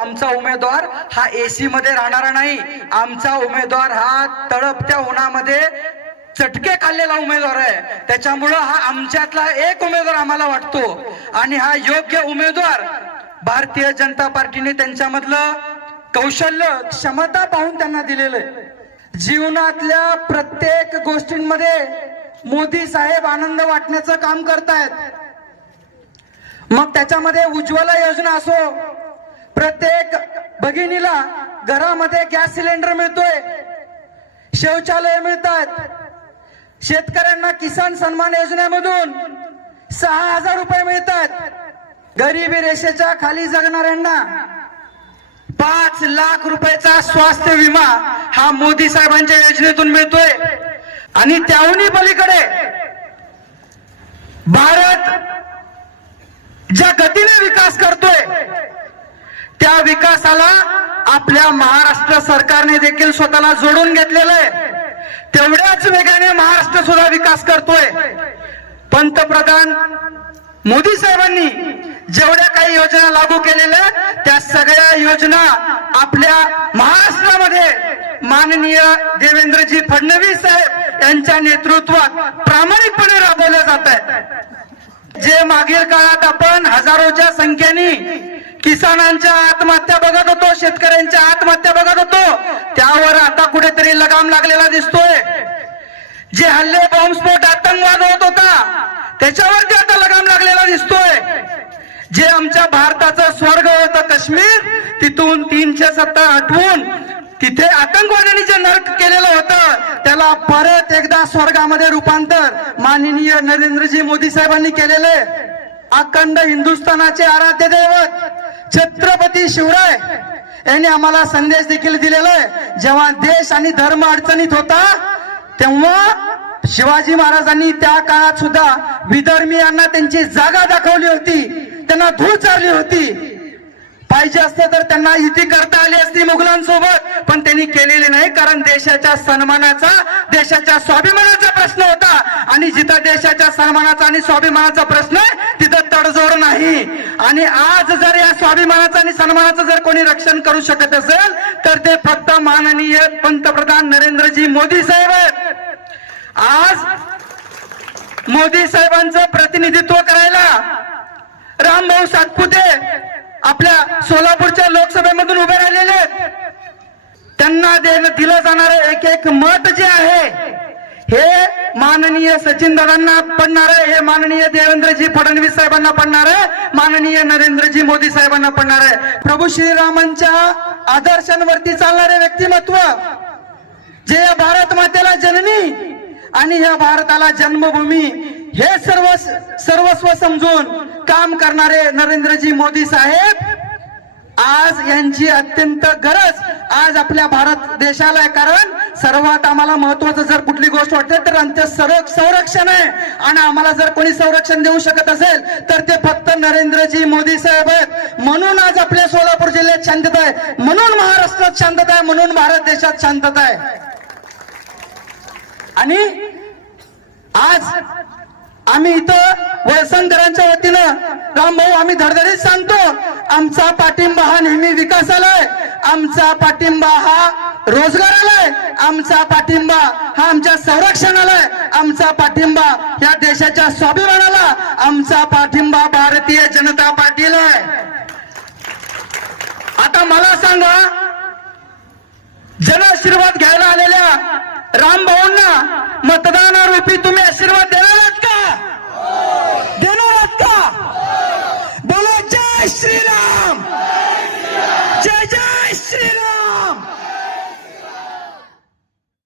आमचा उमेदवार हा एसी मध्ये राहणारा नाही. आमचा उमेदवार हा तळपत्या उन्हामध्ये चटके खाल्लेला उमेदवार आहे. त्याच्यामुळं हा आमच्यातला एक उमेदवार आम्हाला वाटतो. आणि हा योग्य उमेदवार भारतीय जनता पार्टीने त्यांच्यामधलं कौशल्य क्षमता पाहून त्यांना दिलेलं आहे. जीवनातल्या प्रत्येक गोष्टींमध्ये मोदी साहेब आनंद वाटण्याचं काम करतायत. मग त्याच्यामध्ये उज्ज्वला योजना असो प्रत्येक भगिनीला घरामध्ये गॅस सिलेंडर मिळतोय शौचालय मिळतात शेतकऱ्यांना किसान सन्मान योजनेमधून सहा हजार रुपये मिळतात. गरिबी रेषेच्या खाली जगणाऱ्यांना पाच लाख रुपयाचा स्वास्थ्य विमा हा मोदी साहेबांच्या योजनेतून मिळतोय. आणि त्याहूनही पलीकडे भारत ज्या गतीने विकास करतोय त्या विकासाला आपल्या महाराष्ट्र सरकारने देखील स्वतःला जोडून घेतलेलं आहे. तेवढ्याच वेगाने महाराष्ट्र सुद्धा विकास करतोय. पंतप्रधान मोदी साहेबांनी जेवढ्या काही योजना लागू केलेल्या त्या सगळ्या योजना आपल्या महाराष्ट्रामध्ये माननीय देवेंद्रजी फडणवीस साहेब यांच्या नेतृत्वात प्रामाणिकपणे राबवल्या जात आहेत. जे मागील काळात आपण हजारोच्या संख्येने किसानांच्या आत्महत्या बघत होतो शेतकऱ्यांच्या आत्महत्या बघत होतो. त्यावर आता कुठेतरी लगाम लागलेला दिसतोय. जे हल्ले बॉम्बस्फोट आतंकवाद होत होता त्याच्यावरती आता लगाम लागलेला दिसतोय. जे आमच्या भारताचं स्वर्ग होतं काश्मीर तिथून तीनशे सत्ता हटवून तिथे आतंकवाद्यांनी जे नरक केलेलं होतं त्याला परत एकदा स्वर्गामध्ये रूपांतर माननीय नरेंद्रजी मोदी साहेबांनी केलेले अखंड हिंदुस्थानाचे आराध्य दैवत छत्रपती शिवराय यांनी आम्हाला संदेश देखील दिलेला आहे. जेव्हा देश आणि धर्म अडचणीत होता तेव्हा शिवाजी महाराजांनी त्या काळात सुद्धा विधर्मीयांना त्यांची जागा दाखवली होती. त्यांना धूळ चालली होती. पाहिजे असते तर त्यांना युती करता आली असती मुघलांसोबत पण त्यांनी केलेली नाही कारण देशाच्या सन्मानाचा देशाच्या स्वाभिमानाचा प्रश्न होता. आणि जिथं देशाच्या सन्मानाचा आणि स्वाभिमानाचा प्रश्न आहे, तिथं तडजोड नाही. आणि आज जर या स्वाभिमानाचं आणि सन्मानाचं जर कोणी रक्षण करू शकत असेल तर ते फक्त माननीय पंतप्रधान नरेंद्रजी मोदी साहेब आहेत. आज मोदी साहेबांचं प्रतिनिधित्व करायला रामभाऊ सातपुते आपल्या सोलापूरच्या लोकसभेमधून उभे राहिलेले आहेत. त्यांना दिलं जाणारं एक एक मत जे आहे हे माननीय सचिन दादांना पडणार आहे. हे माननीय देवेंद्रजी फडणवीस साहेबांना पडणार आहे. माननीय नरेंद्रजी मोदी साहेबांना पडणार आहे. प्रभू श्रीरामांच्या आदर्शांवरती चालणारे व्यक्तिमत्व जे या भारत मातेला जननी आणि या भारताला जन्मभूमी हे सर्व सर्वस्व समजून काम करणारे नरेंद्रजी मोदी साहेब आज यांची अत्यंत गरज आज आपल्या भारत देशाला आहे. कारण सर्वात आम्हाला महत्वाचं जर कुठली गोष्ट वाटते तर अंत्य संरक्षण आहे. आणि आम्हाला जर कोणी संरक्षण देऊ शकत असेल तर ते फक्त नरेंद्रजी मोदी साहेब आहेत. म्हणून आज आपल्या सोलापूर जिल्ह्यात शांतता आहे. म्हणून महाराष्ट्रात शांतता आहे म्हणून भारत देशात शांतता आहे. आणि आज आम्ही इथं वळसंकरांच्या वतीनं रामभाऊ आम्ही धडधडीत सांगतो आमचा पाठिंबा आमचा पाठिंबा हा रोजगाराला आहे आमचा पाठिंबा हा आमच्या संरक्षणाला आहे आमचा पाठिंबा या देशाच्या स्वाभिमानाला. आमचा पाठिंबा भारतीय जनता पार्टीला आहे आता मला सांगा जन आशीर्वाद घ्यायला आलेल्या रामभाऊंना मतदानारूपी तुम्ही आशीर्वाद देणारच का? देणारच का? बोला जय श्रीराम! जय जय